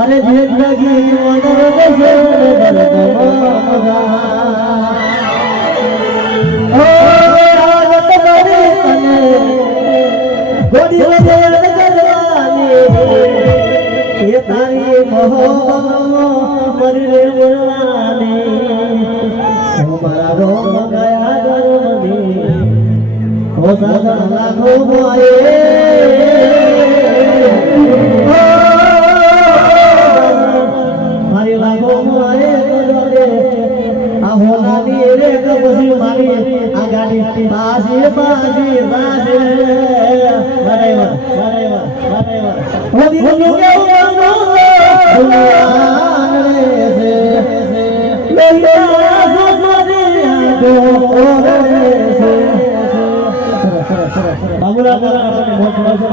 अरे जिंदगी तारी मरी रे बोलवानी हमारा रोम गया जन्मदी हो सदा लाखो मोए मारी लाखो मोए रे आ होनानी रे कबसी मारी आ गाड़ी बासी बासी बासी बराबर वो दिन के बाबूला